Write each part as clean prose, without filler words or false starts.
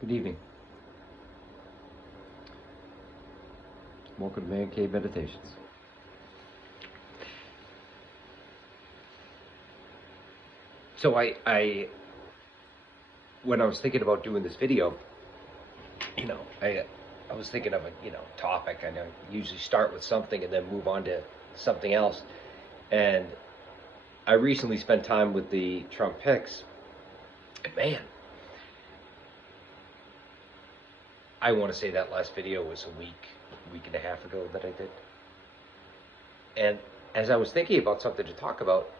Good evening. Welcome to Man Cave Meditations. So when I was thinking about doing this video, I was thinking of a, topic. I know usually start with something and then move on to something else. And I recently spent time with the Trump picks. And man, I want to say that last video was a week and a half ago that I did. And as I was thinking about something to talk about,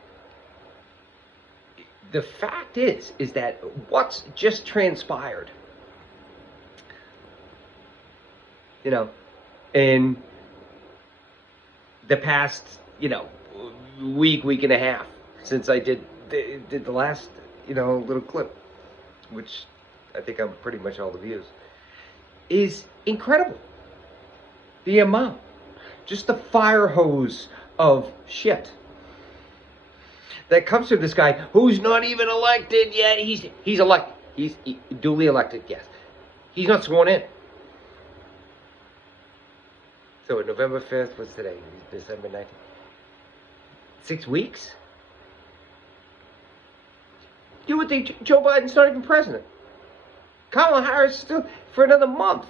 the fact is that what's just transpired, in the past, week and a half since I did the last, little clip, which I think I'm pretty much all the views, is incredible. The amount, just the fire hose of shit that comes from this guy who's not even elected yet. He's elected. He's duly elected, yes. He's not sworn in. So November 5th, what's today? December 19th. 6 weeks? You would think Joe Biden's not even president. Kamala Harris is still for another month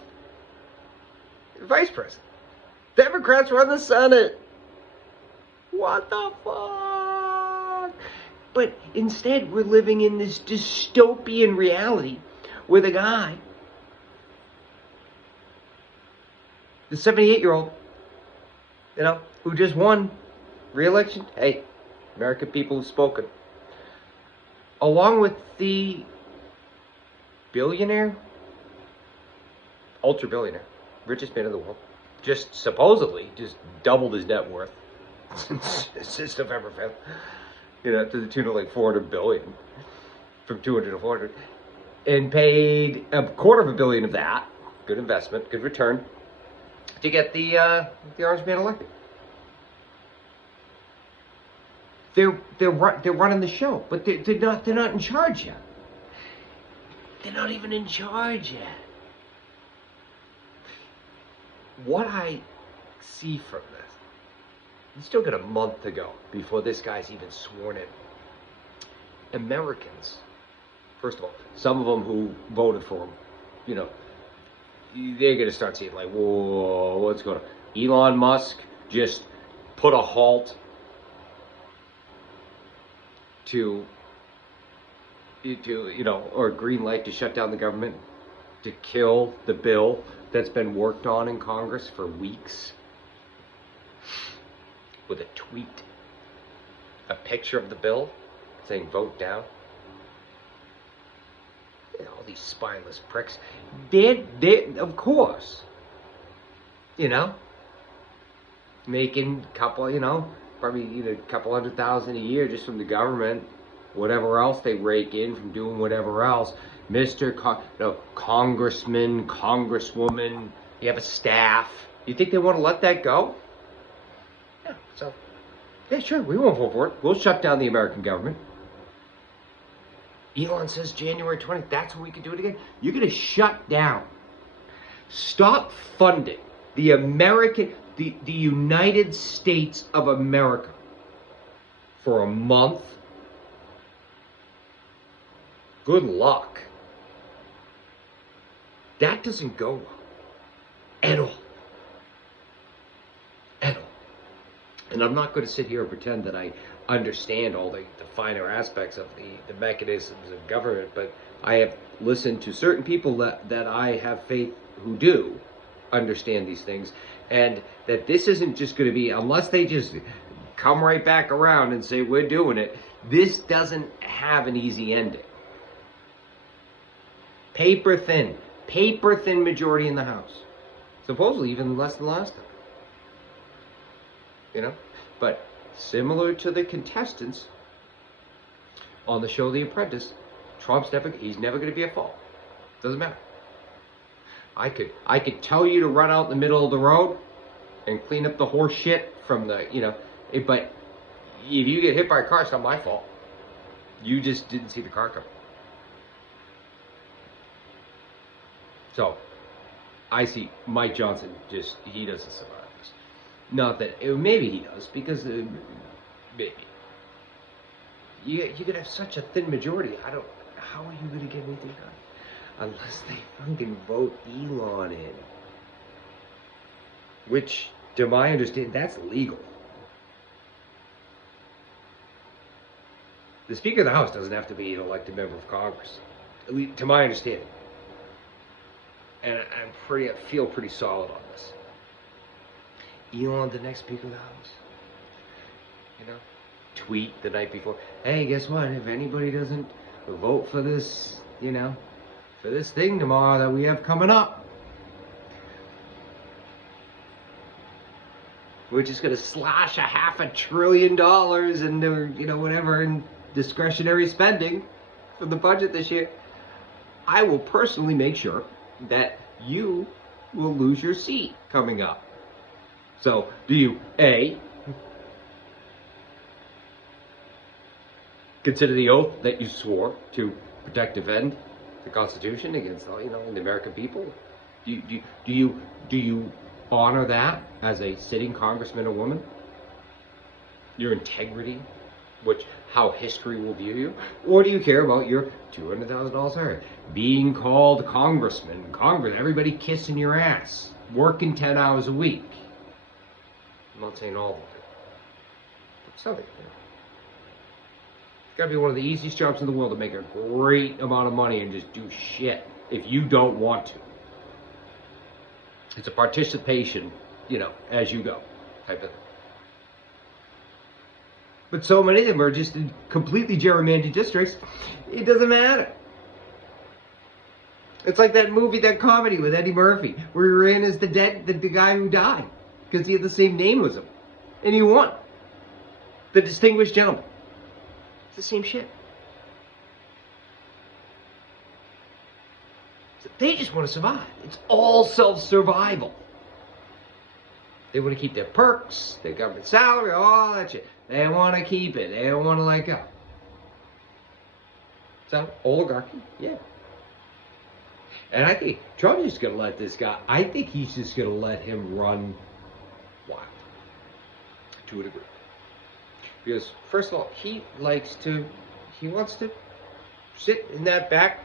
vice president. Democrats run the Senate. What the fuck? But instead, we're living in this dystopian reality where the guy, the 78-year-old, who just won re-election, hey, American people have spoken, along with the billionaire, ultra-billionaire, richest man in the world, just supposedly just doubled his net worth since November 5th, to the tune of like 400 billion, from 200 to 400, and paid $250 million of that, good investment, good return, to get the orange man elected. They're running the show, but they're not in charge yet. They're not even in charge yet. What I see from this, you still got a month to go before this guy's even sworn in. Americans, first of all, some of them who voted for him, they're going to start seeing like, whoa, what's going on? Elon Musk just put a halt to or a green light to shut down the government, to kill the bill that's been worked on in Congress for weeks, with a tweet, a picture of the bill saying vote down. All these spineless pricks, they of course, making a couple, probably a couple $100,000 a year just from the government, whatever else they rake in from doing whatever else. Congressman, congresswoman, you have a staff. You think they want to let that go? Yeah, so, yeah, sure, we won't vote for it. We'll shut down the American government. Elon says January 20th, that's when we can do it again. You're going to shut down. Stop funding the United States of America for a month. Good luck. That doesn't go well. At all. At all. And I'm not going to sit here and pretend that I understand all the finer aspects of the mechanisms of government, but I have listened to certain people that I have faith who do understand these things, and that this isn't just going to be, unless they just come right back around and say we're doing it, this doesn't have an easy ending. Paper thin majority in the House, supposedly even less than last time. But similar to the contestants on the show The Apprentice, he's never going to be at fault. Doesn't matter. I could tell you to run out in the middle of the road and clean up the horse shit from the, but if you get hit by a car, it's not my fault. You just didn't see the car coming. So I see Mike Johnson he doesn't survive this. Not that maybe he does, because maybe you're gonna have such a thin majority. How are you gonna get anything done unless they fucking vote Elon in? Which, to my understanding, that's legal. The Speaker of the House doesn't have to be an elected member of Congress, at least to my understanding. And I feel pretty solid on this. Elon, the next Speaker of the House. You know, tweet the night before, hey, guess what? If anybody doesn't vote for this, for this thing tomorrow that we have coming up, we're just going to slash $500 billion into, whatever, in discretionary spending for the budget this year. I will personally make sure that you will lose your seat coming up. So, do you, A, consider the oath that you swore to protect, defend the Constitution against, the American people? Do you honor that as a sitting congressman or woman? Your integrity, how history will view you? Or do you care about your $200,000 salary? Being called congressman, everybody kissing your ass, working 10 hours a week. I'm not saying all of it, but some of it. It's gotta be one of the easiest jobs in the world to make a great amount of money and just do shit if you don't want to. It's a participation, as you go type of thing. But so many of them are just in completely gerrymandered districts, it doesn't matter. It's like that movie, that comedy with Eddie Murphy, where he ran as the guy who died, because he had the same name as him. And he won. The distinguished gentleman. It's the same shit. So they just want to survive. It's all self-survival. They want to keep their perks, their government salary, all that shit. They want to keep it. They don't want to let go. So, oligarchy, yeah. And I think Trump's just going to let this guy, I think he's just going to let him run wild. To a degree. Because, first of all, he wants to sit in that back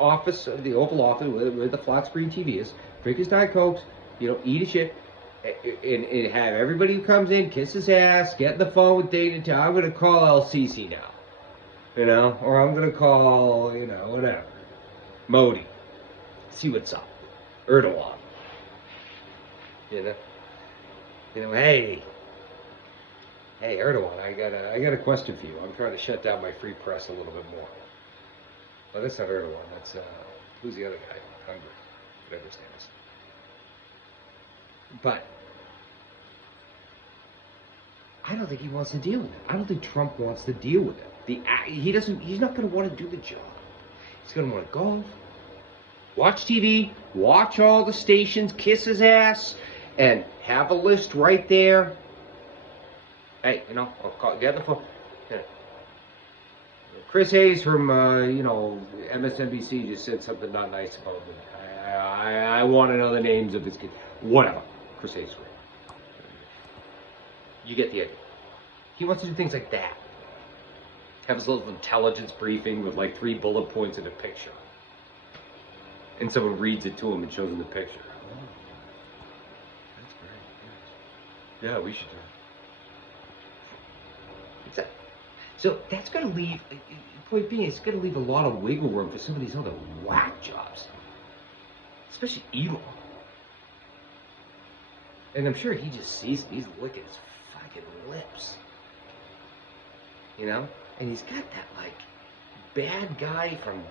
office, the Oval Office, where the flat screen TV is, drink his Diet Cokes, eat a shit, and have everybody who comes in kiss his ass, get on the phone with Dana, tell I'm going to call LCC now, or I'm going to call, whatever, Modi, see what's up, Erdogan, hey Erdogan, I got a question for you. I'm trying to shut down my free press a little bit more. Well, that's not Erdogan, that's, who's the other guy? Hungary, whatever his name is. But I don't think he wants to deal with it. I don't think Trump wants to deal with it. He's not going to want to do the job. He's going to want to go, watch TV, watch all the stations, kiss his ass, and have a list right there. Hey, I'll get the phone. Chris Hayes from, MSNBC just said something not nice about me. I want to know the names of his kids. Whatever. Chris Hayes. You get the idea. He wants to do things like that. Have his little intelligence briefing with like 3 bullet points in a picture. And someone reads it to him and shows him the picture. Oh, that's great. Yeah, we should do it. So that's going to leave, point being, it's going to leave a lot of wiggle room for some of these other whack jobs. Especially Elon. And I'm sure he just sees it. He's licking his fucking lips. And he's got that, bad guy from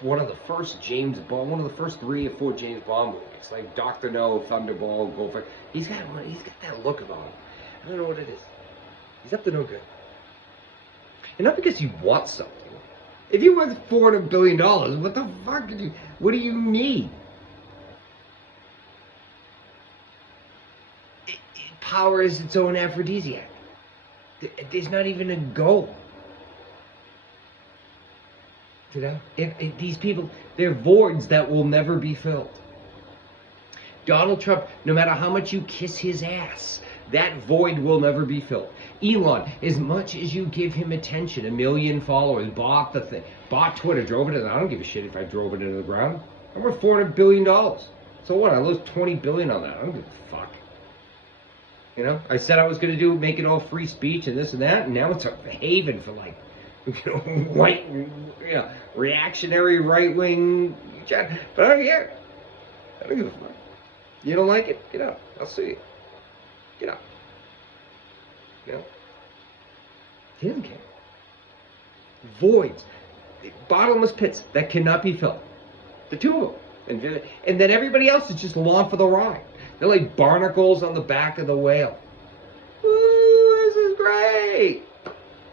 one of the first James Bond, one of the first 3 or 4 James Bond movies. Like Dr. No, Thunderball, Goldfinger. He's got that look about him. I don't know what it is. He's up to no good. And not because he wants something. If you want $400 billion, what the fuck what do you need? Power is its own aphrodisiac. There's not even a goal. You know, these people, they're voids that will never be filled. Donald Trump, no matter how much you kiss his ass, that void will never be filled. Elon, as much as you give him attention, 1 million followers, bought the thing, bought Twitter, drove it in. I don't give a shit if I drove it into the ground. I'm worth $400 billion. So what? I lose $20 billion on that. I don't give a fuck. You know, I said I was going to make it all free speech and this and that, and now it's a haven for like, you know, white, you know, reactionary right-wing. But I don't care. I don't give a fuck. You don't like it? Get out. I'll see you. Get out. You know? He doesn't care. Voids. Bottomless pits that cannot be filled. The two of them. And then everybody else is just along for the ride. They're like barnacles on the back of the whale. Ooh, this is great.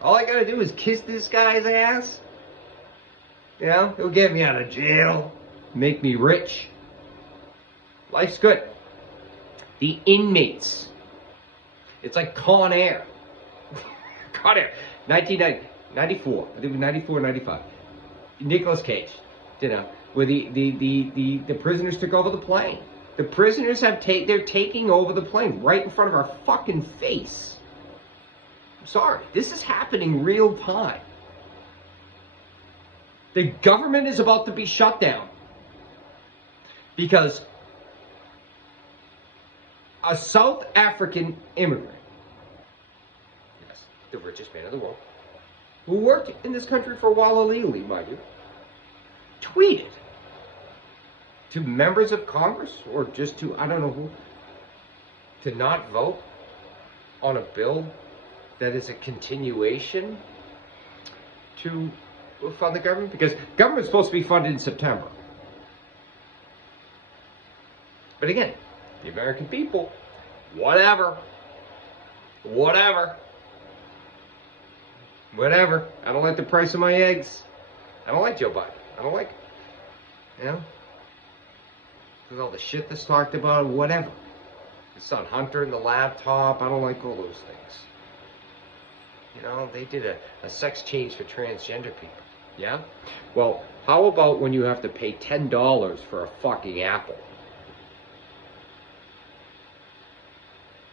All I gotta do is kiss this guy's ass. You know, he'll get me out of jail. Make me rich. Life's good. The inmates. It's like Con Air. Con Air. 1994. I think it was 94 or 95. Nicolas Cage. You know, where the prisoners took over the plane. The prisoners they're taking over the plane right in front of our fucking face. I'm sorry. This is happening real time. The government is about to be shut down because a South African immigrant, yes, the richest man in the world, who worked in this country for a while illegally, mind you, tweeted to members of Congress, or just to, I don't know who, to not vote on a bill that is a continuation to fund the government, because government's supposed to be funded in September. But again, the American people, whatever. I don't like the price of my eggs. I don't like Joe Biden. I don't like it. You know? There's all the shit that's talked about, whatever. His son Hunter and the laptop, I don't like all those things. You know, they did a sex change for transgender people. Yeah? Well, how about when you have to pay $10 for a fucking apple?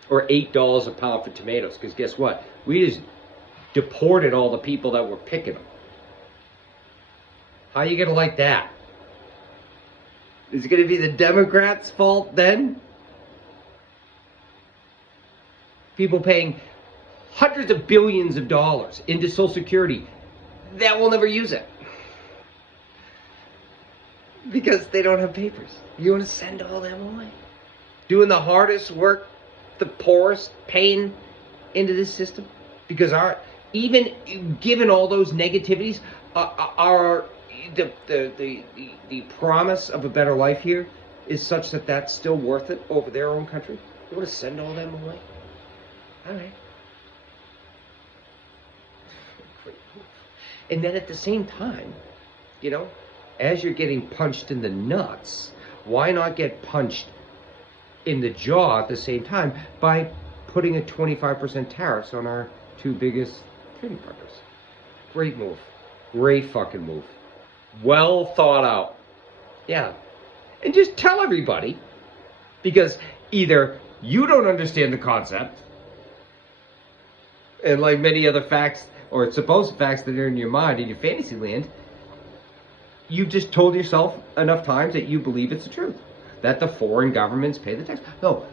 Or $8 a pound for tomatoes, because guess what? We just deported all the people that were picking them. How are you going to like that? Is it going to be the Democrats' fault then? People paying hundreds of billions of dollars into Social Security that will never use it. Because they don't have papers. You want to send all them away? Doing the hardest work, the poorest, paying into this system? Because even given all those negativities, the promise of a better life here is such that that's still worth it over their own country. You want to send all them away? All right. And then at the same time, you know, as you're getting punched in the nuts, why not get punched in the jaw at the same time by putting a 25% tariffs on our two biggest trading partners? Great move. Great fucking move. Well thought out. Yeah. And just tell everybody, because either you don't understand the concept, and like many other facts or supposed facts that are in your mind, in your fantasy land, you've just told yourself enough times that you believe it's the truth. That the foreign governments pay the tax. No,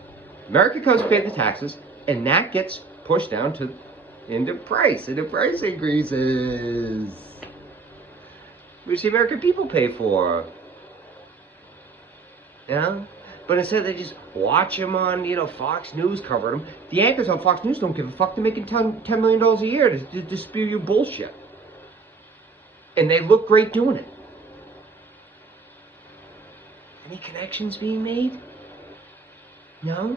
America comes to pay the taxes, and that gets pushed down into price increases, which the American people pay for. Yeah? But instead they just watch them on, you know, Fox News covering them. The anchors on Fox News don't give a fuck. They're making $10 million a year to spew your bullshit. And they look great doing it. Any connections being made? No?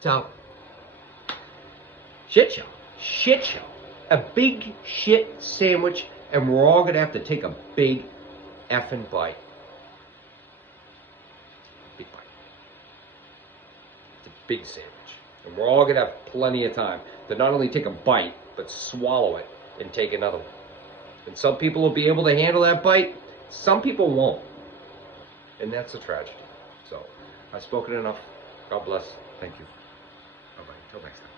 So, shit show. Shit show. A big shit sandwich, and we're all going to have to take a big effing bite. Big bite. It's a big sandwich. And we're all going to have plenty of time to not only take a bite, but swallow it and take another one. And some people will be able to handle that bite, some people won't. And that's a tragedy. So, I've spoken enough. God bless. Thank you. Bye-bye. Till next time.